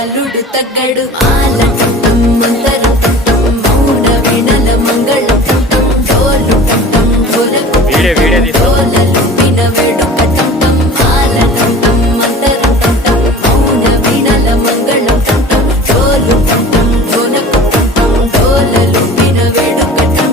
అల్లుడు తగ్గడు ఆలటం మంతరు మౌన వినల మంగళ డోలు డోలలు వినవేడు కటం ఆలటం మంతరు మౌన వినల మంగళ డోలు డోలలు వినవేడు కటం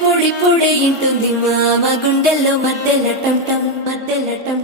పొడి పొడి ఇంటుంది మామ గుండెల్లో మధ్యలో టం టం